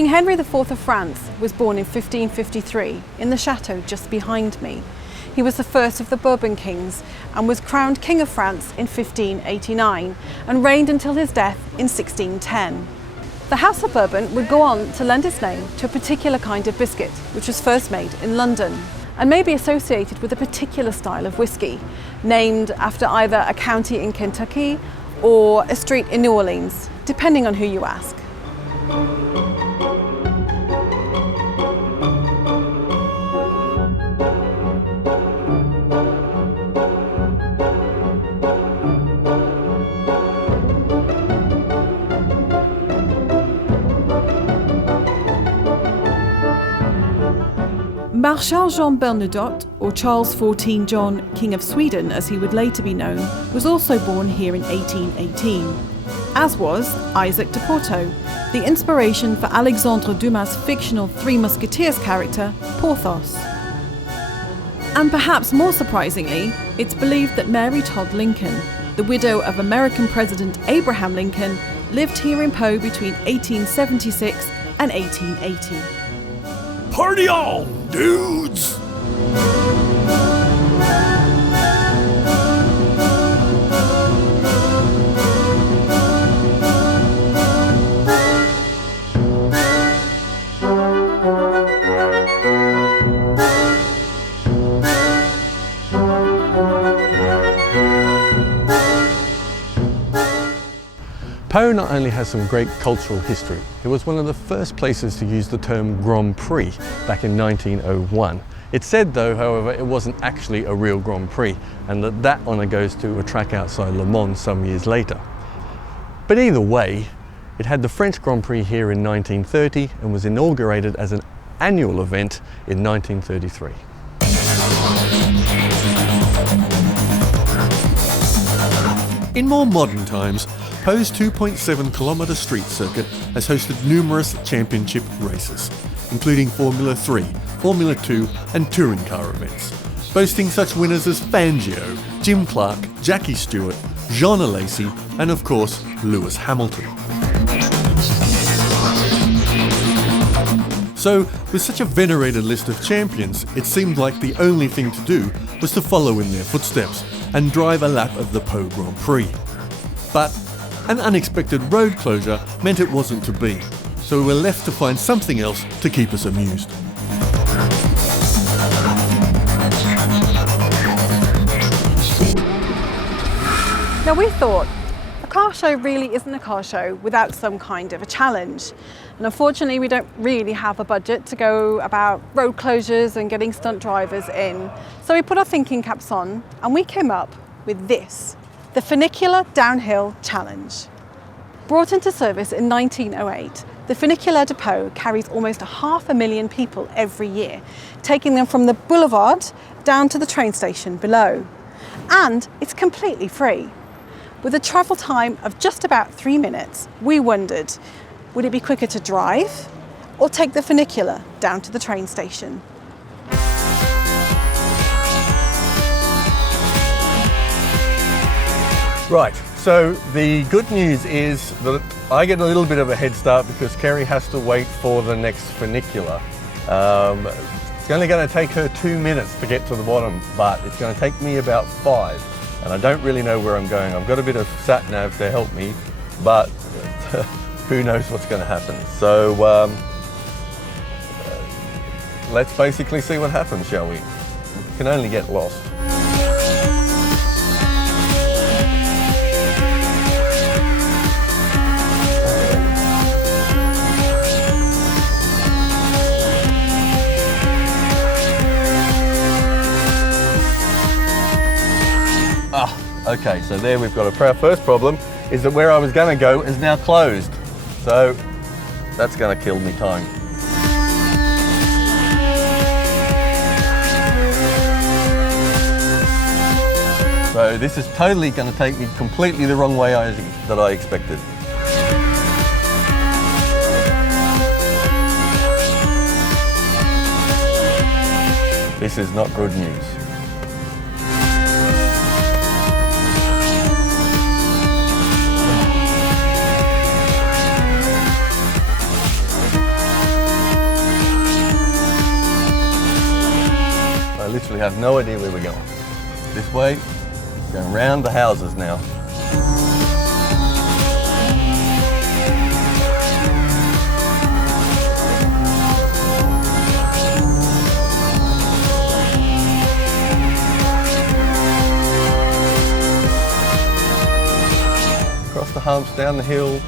King Henry IV of France was born in 1553 in the chateau just behind me. He was the first of the Bourbon kings and was crowned King of France in 1589 and reigned until his death in 1610. The House of Bourbon would go on to lend its name to a particular kind of biscuit which was first made in London and may be associated with a particular style of whisky, named after either a county in Kentucky or a street in New Orleans, depending on who you ask. Marshal Jean Bernadotte, or Charles XIV John, King of Sweden as he would later be known, was also born here in 1818, as was Isaac de Porto, the inspiration for Alexandre Dumas' fictional Three Musketeers character, Porthos. And perhaps more surprisingly, it's believed that Mary Todd Lincoln, the widow of American President Abraham Lincoln, lived here in Pau between 1876 and 1880. Party on, dudes! Pau not only has some great cultural history, it was one of the first places to use the term Grand Prix back in 1901. It's said though, however, it wasn't actually a real Grand Prix and that honour goes to a track outside Le Mans some years later. But either way, it had the French Grand Prix here in 1930 and was inaugurated as an annual event in 1933. In more modern times, Pau's 2.7 kilometre street circuit has hosted numerous championship races, including Formula 3, Formula 2 and touring car events, boasting such winners as Fangio, Jim Clark, Jackie Stewart, Jean Alesi and of course Lewis Hamilton. So, with such a venerated list of champions, it seemed like the only thing to do was to follow in their footsteps and drive a lap of the Pau Grand Prix. But an unexpected road closure meant it wasn't to be, so we were left to find something else to keep us amused. Now we thought, a car show really isn't a car show without some kind of a challenge. And unfortunately we don't really have a budget to go about road closures and getting stunt drivers in. So we put our thinking caps on and we came up with this. The Funicular Downhill Challenge. Brought into service in 1908, the Funicular de Pau carries almost 500,000 people every year, taking them from the boulevard down to the train station below. And it's completely free. With a travel time of just about 3 minutes, we wondered, would it be quicker to drive or take the funicular down to the train station? Right, so the good news is that I get a little bit of a head start because Kerry has to wait for the next funicular. It's only going to take her 2 minutes to get to the bottom, but it's going to take me about 5. And I don't really know where I'm going. I've got a bit of sat-nav to help me, but who knows what's going to happen. So let's basically see what happens, shall we? We can only get lost. Okay, so there we've got our first problem is that where I was going to go is now closed. So that's going to kill me time. So this is totally going to take me completely the wrong way that I expected. This is not good news. literally have no idea where we're going. This way, going round the houses now. Across the humps, down the hill.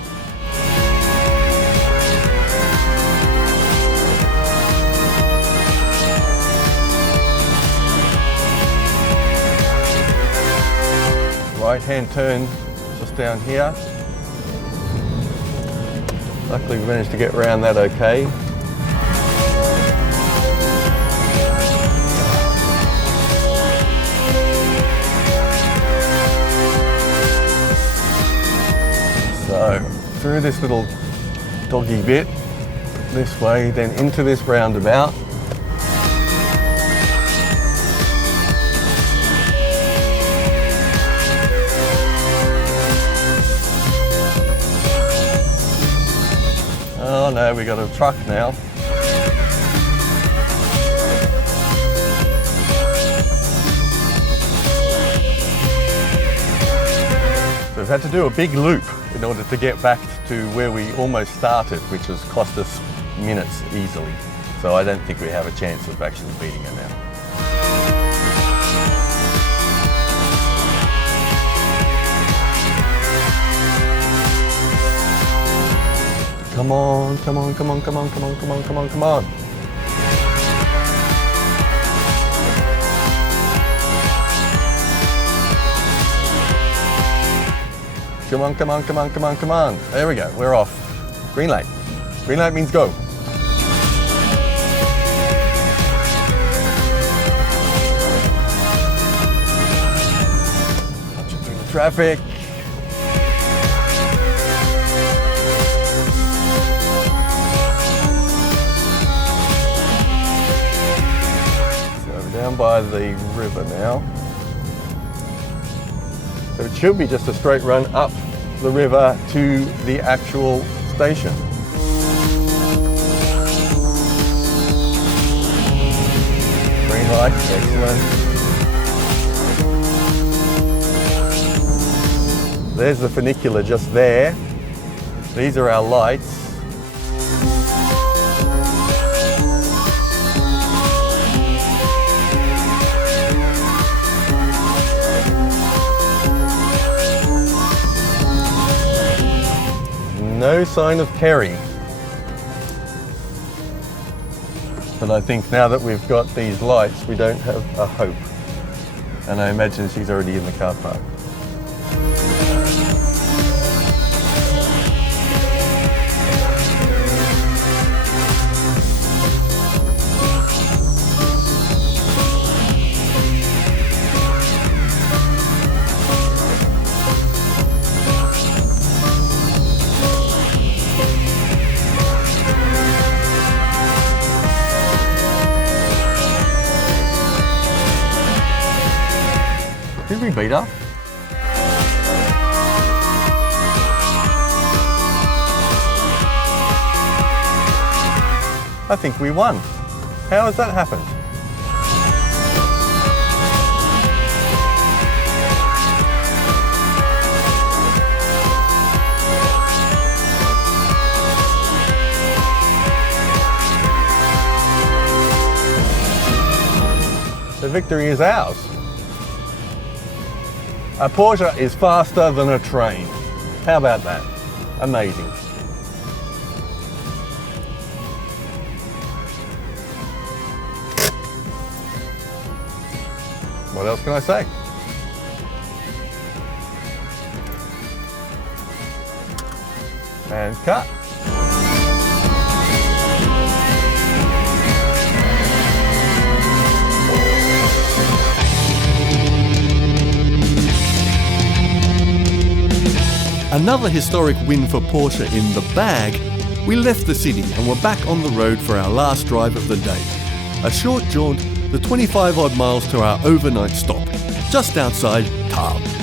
Right-hand turn just down here. Luckily we managed to get around that okay. So through this little doggy bit, this way, then into this roundabout. Oh no, we got a truck now. So we've had to do a big loop in order to get back to where we almost started, which has cost us minutes easily. So I don't think we have a chance of actually beating her now. Come on, come on, come on, come on, come on, come on, come on, come on. Come on, come on, come on, come on, come on. There we go, we're off. Green light. Green light means go. Punching through the traffic. Down by the river now. So it should be just a straight run up the river to the actual station. Green light, excellent. There's the funicular just there. These are our lights. No sign of Kerry. But I think now that we've got these lights, we don't have a hope. And I imagine she's already in the car park. Did we beat her? I think we won. How has that happened? The victory is ours. A Porsche is faster than a train. How about that? Amazing. What else can I say? And cut. Another historic win for Porsche in the bag, we left the city and were back on the road for our last drive of the day. A short jaunt, the 25 odd miles to our overnight stop, just outside Tarbes.